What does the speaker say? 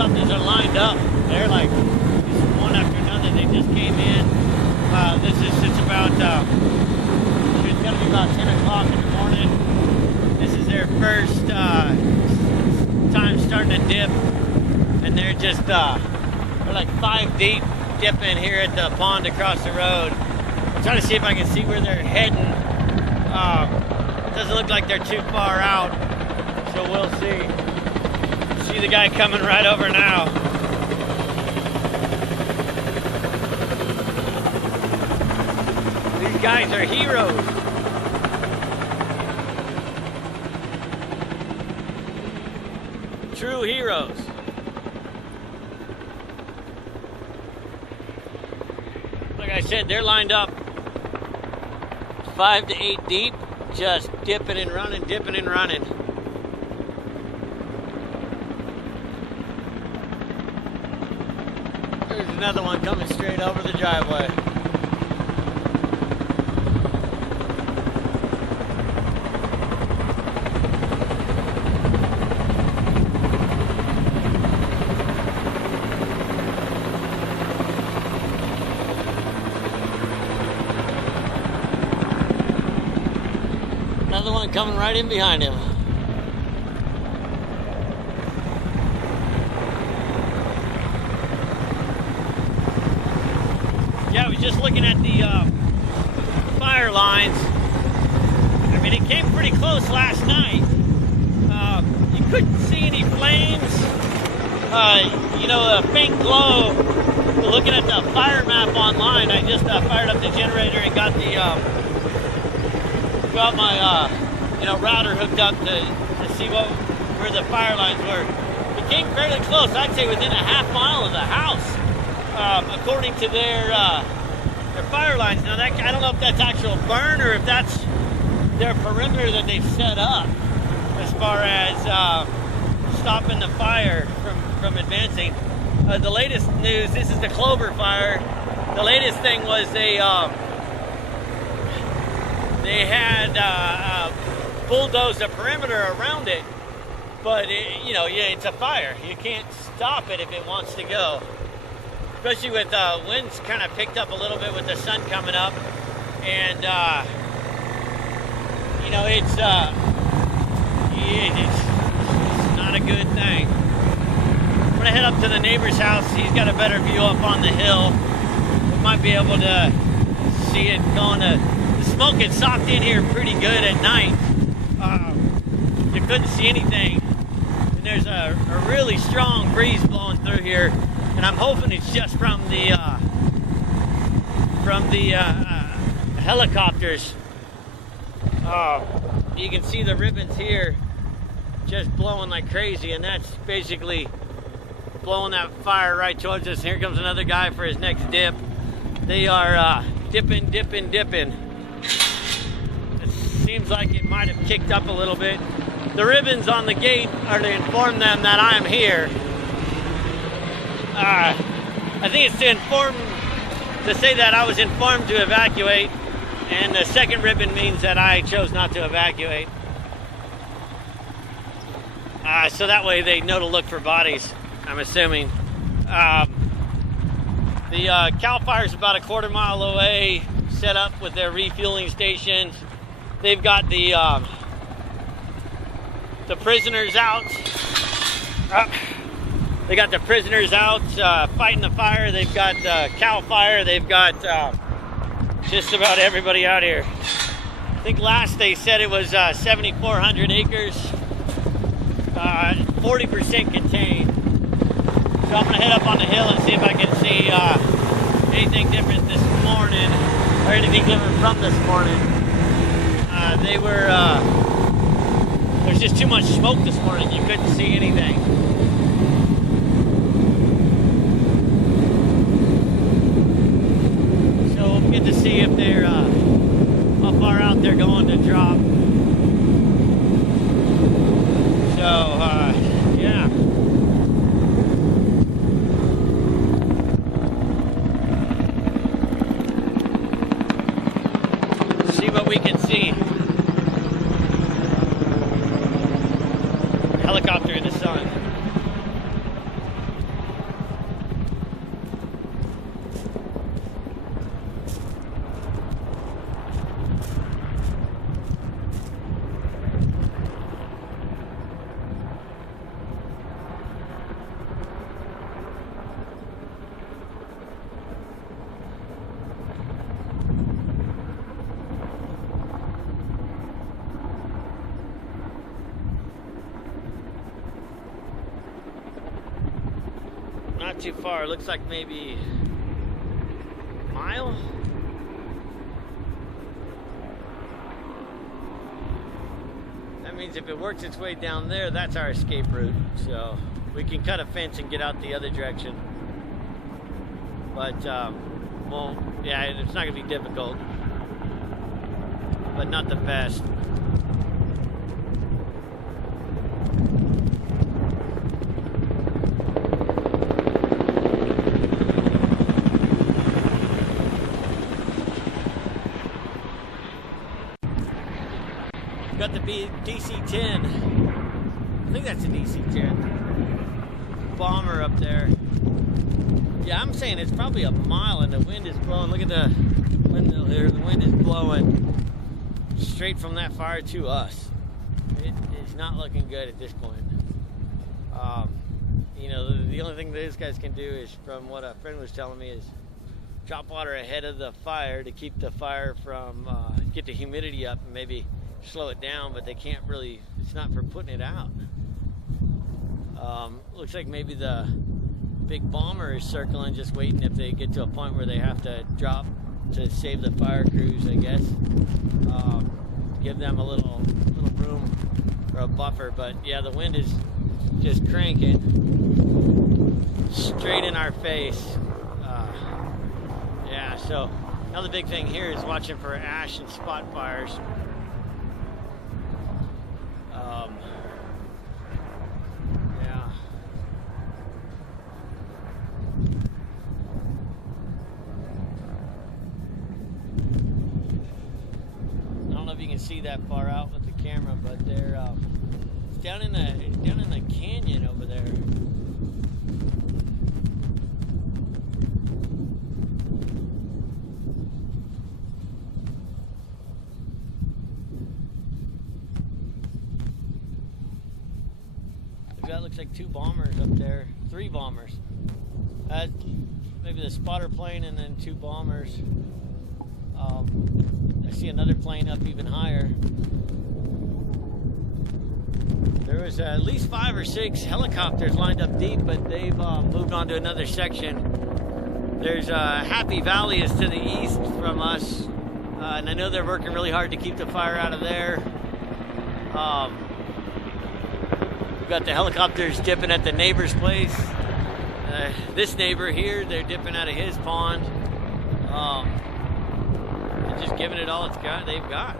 helicopters are lined up. They're like just one after another. They just came in. It's about it's gonna be about 10 o'clock in the morning. This is their first time starting to dip, and they're just they're like 5 deep dipping here at the pond across the road. I'm trying to see if I can see where they're heading. It doesn't look like they're too far out, so we'll see. See the guy coming right over now. These guys are heroes. True heroes. Like I said, they're lined up 5 to 8 deep, just dipping and running, dipping and running. There's another one coming straight over the driveway. Another one coming right in behind him. Yeah, I was just looking at the fire lines. I mean, it came pretty close last night. You couldn't see any flames. You know, a faint glow. Looking at the fire map online, I just fired up the generator and got the got my router hooked up to see where the fire lines were. It came fairly close. I'd say within a half mile of the house, according to their fire lines. Now that, I don't know if that's actual burn or if that's their perimeter that they've set up as far as stopping the fire from advancing. The latest news, this is the Clover Fire. The latest thing was they had bulldozed a perimeter around it, but it's a fire. You can't stop it if it wants to go. Especially with winds kind of picked up a little bit with the sun coming up, and it's not a good thing. I'm gonna head up to the neighbor's house. He's got a better view up on the hill. We might be able to see it going to. The smoke had socked in here pretty good at night. You couldn't see anything. And there's a really strong breeze blowing through here, and I'm hoping it's just from the helicopters. You can see the ribbons here just blowing like crazy, and that's basically blowing that fire right towards us. Here comes another guy for his next dip. They are dipping. It seems like it might have kicked up a little bit. The ribbons on the gate are to inform them that I'm here. I think it's to say that I was informed to evacuate, and the second ribbon means that I chose not to evacuate. So that way they know to look for bodies, I'm assuming. The Cal Fire's about a quarter mile away, set up with their refueling stations. They've got the prisoners out. They got the prisoners out fighting the fire. They've got Cal Fire. They've got just about everybody out here. I think last they said it was 7,400 acres, 40% contained. So I'm gonna head up on the hill and see if I can see anything different this morning, or anything different from this morning. There's just too much smoke this morning. You couldn't see anything. So we'll get to see if they're how far out they're going to drop. So yeah. See what we can see. Helicopter in the sun. not too far. It looks like maybe a mile. That means if it works its way down there, that's our escape route. So we can cut a fence and get out the other direction. But, well, yeah, it's not going to be difficult. But not the best. Got the DC-10. I think that's a DC-10 bomber up there. Yeah, I'm saying it's probably a mile, and the wind is blowing. Look at the windmill here. The wind is blowing straight from that fire to us. It is not looking good at this point. You know, the only thing these guys can do is, from what a friend was telling me, is drop water ahead of the fire to keep the fire from get the humidity up and maybe slow it down, but they can't really, it's not for putting it out. Looks like maybe the big bomber is circling, just waiting if they get to a point where they have to drop to save the fire crews, I guess. Give them a little room or a buffer, but yeah, the wind is just cranking straight in our face. Yeah, so now the big thing here is watching for ash and spot fires. Yeah. I don't know if you can see that far out with the camera, but they're down in the canyon over there. That looks like two bombers up there, three bombers. Maybe the spotter plane and then two bombers. I see another plane up even higher. There was at least 5 or 6 helicopters lined up deep, but they've moved on to another section. There's Happy Valley is to the east from us, and I know they're working really hard to keep the fire out of there. We've got the helicopters dipping at the neighbor's place. This neighbor here, they're dipping out of his pond. They're just giving it all they've got.